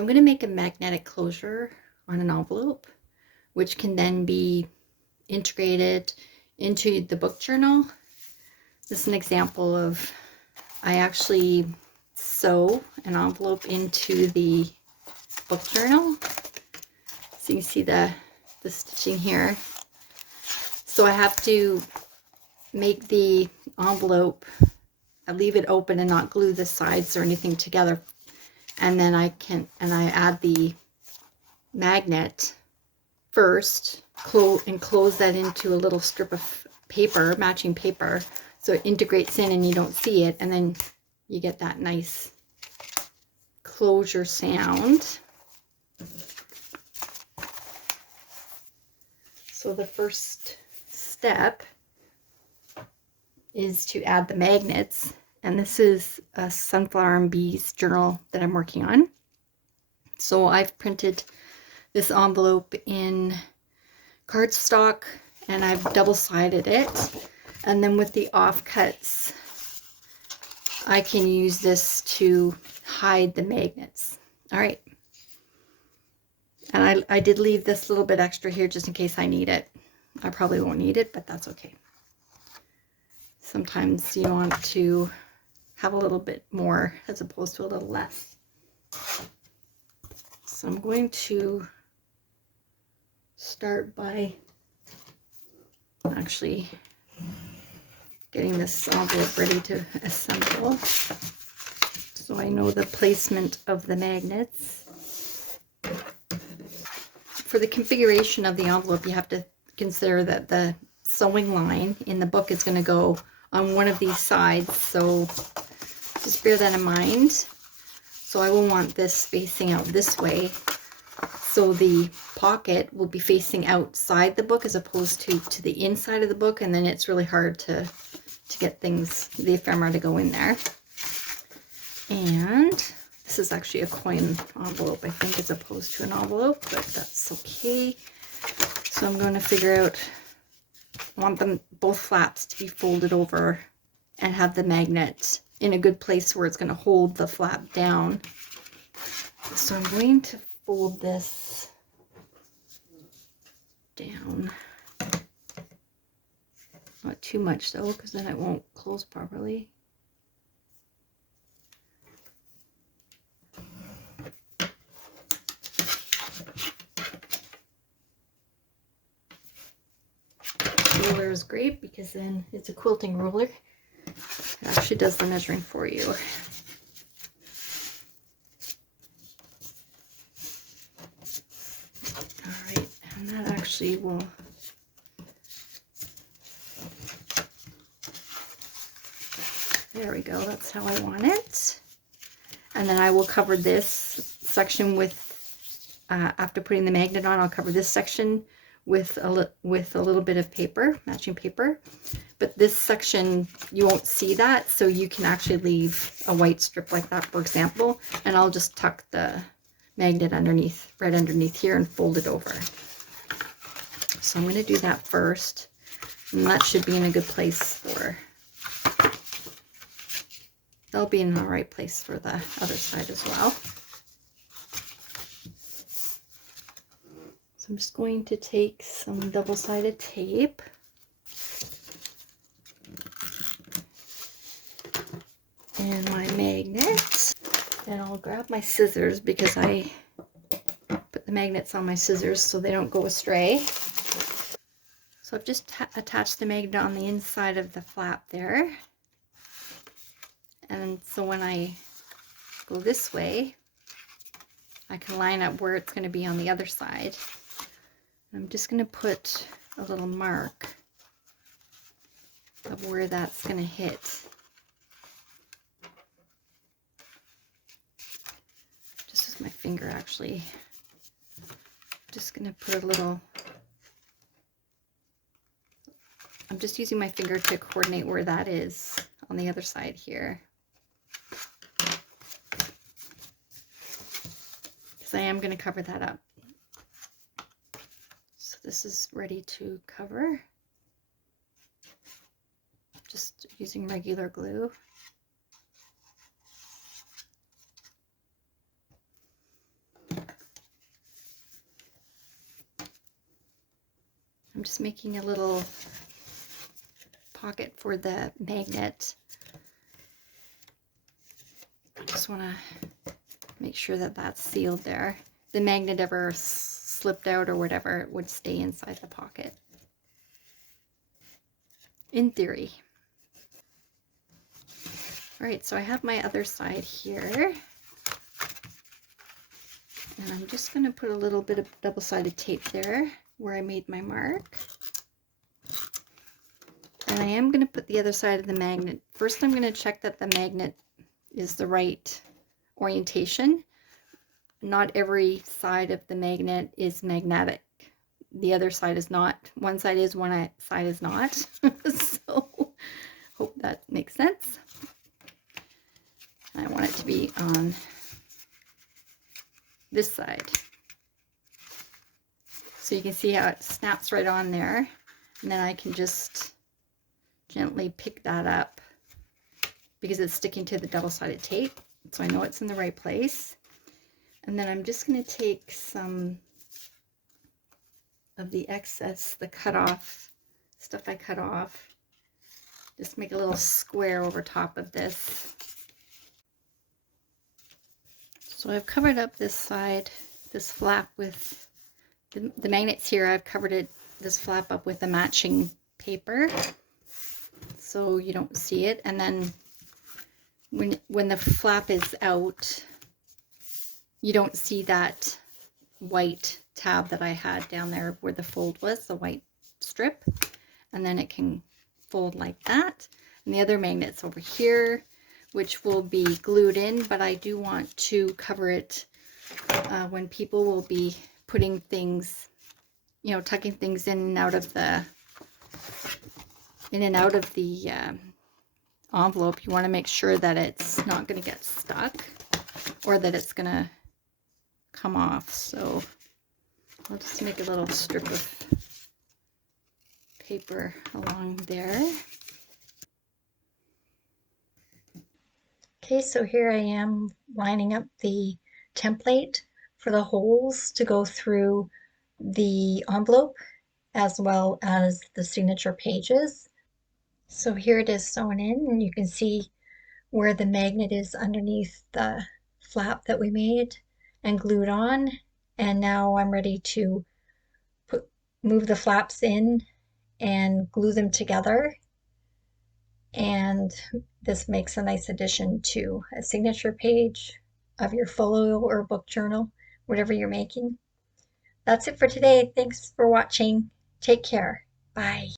I'm going to make a magnetic closure on an envelope, which can then be integrated into the book journal. This is an example of, I actually sew an envelope into the book journal. So you can see the stitching here. So I have to make the envelope, I leave it open and not glue the sides or anything together. And then I add the magnet first, close that into a little strip of paper, matching paper, so it integrates in and you don't see it, and then you get that nice closure sound. So the first step is to add the magnets, and this is a Sunflower and Bees journal that I'm working on. So I've printed this envelope in cardstock and I've double-sided it, and then with the offcuts I can use this to hide the magnets. All right, and I did leave this little bit extra here just in case I need it. I probably won't need it, but that's okay. Sometimes you want to have a little bit more as opposed to a little less. So I'm going to start by actually getting this envelope ready to assemble, so I know the placement of the magnets. For the configuration of the envelope, you have to consider that the sewing line in the book is going to go on one of these sides, so just bear that in mind. So I will want this facing out this way, so the pocket will be facing outside the book as opposed to the inside of the book, and then it's really hard to get things, the ephemera, to go in there. And this is actually a coin envelope, I think, as opposed to an envelope, but that's okay. So I'm going to figure out, I want them both flaps to be folded over and have the magnet in a good place where it's going to hold the flap down. So I'm going to fold this down. Not too much though, because then it won't close properly. Ruler is great because then it's a quilting ruler. It actually does the measuring for you. Alright, and that actually will there we go, that's how I want it. And then I will cover this section with, after putting the magnet on, I'll cover this section with a little bit of paper, matching paper. But this section, you won't see that, so you can actually leave a white strip like that, for example, and I'll just tuck the magnet underneath, right underneath here, and fold it over. So I'm going to do that first, and that should be in a good place for, they'll be in the right place for the other side as well. So I'm just going to take some double-sided tape and my magnet, and I'll grab my scissors because I put the magnets on my scissors so they don't go astray. So I've just attached the magnet on the inside of the flap there. And so when I go this way, I can line up where it's going to be on the other side. I'm just going to put a little mark of where that's going to hit. Just with my finger, actually. Just going to put a little, I'm just using my finger to coordinate where that is on the other side here. Because I am going to cover that up. So this is ready to cover. Just using regular glue. I'm just making a little pocket for the magnet. I just want to make sure that that's sealed there. If the magnet ever slipped out or whatever, it would stay inside the pocket. In theory. Alright, so I have my other side here. And I'm just going to put a little bit of double-sided tape there where I made my mark. And I am going to put the other side of the magnet. First, I'm going to check that the magnet is the right orientation. Not every side of the magnet is magnetic. The other side is not. One side is, one side is not. So, hope that makes sense. I want it to be on this side. So you can see how it snaps right on there. And then I can just gently pick that up because it's sticking to the double-sided tape. So I know it's in the right place. And then I'm just going to take some of the excess, the cut off stuff I cut off. Just make a little square over top of this. So I've covered up this side, this flap with the magnets here. I've covered this flap up with a matching paper so you don't see it. And then when the flap is out, you don't see that white tab that I had down there where the fold was, the white strip. And then it can fold like that. And the other magnet's over here, which will be glued in, but I do want to cover it when people will be putting things, you know, tucking things in and out of the envelope. You want to make sure that it's not going to get stuck or that it's going to come off. So I'll just make a little strip of paper along there. Okay, so here I am lining up the template for the holes to go through the envelope as well as the signature pages. So here it is sewn in, and you can see where the magnet is underneath the flap that we made and glued on. And now I'm ready to move the flaps in and glue them together. And this makes a nice addition to a signature page of your folio or book journal, whatever you're making. That's it for today. Thanks for watching. Take care. Bye.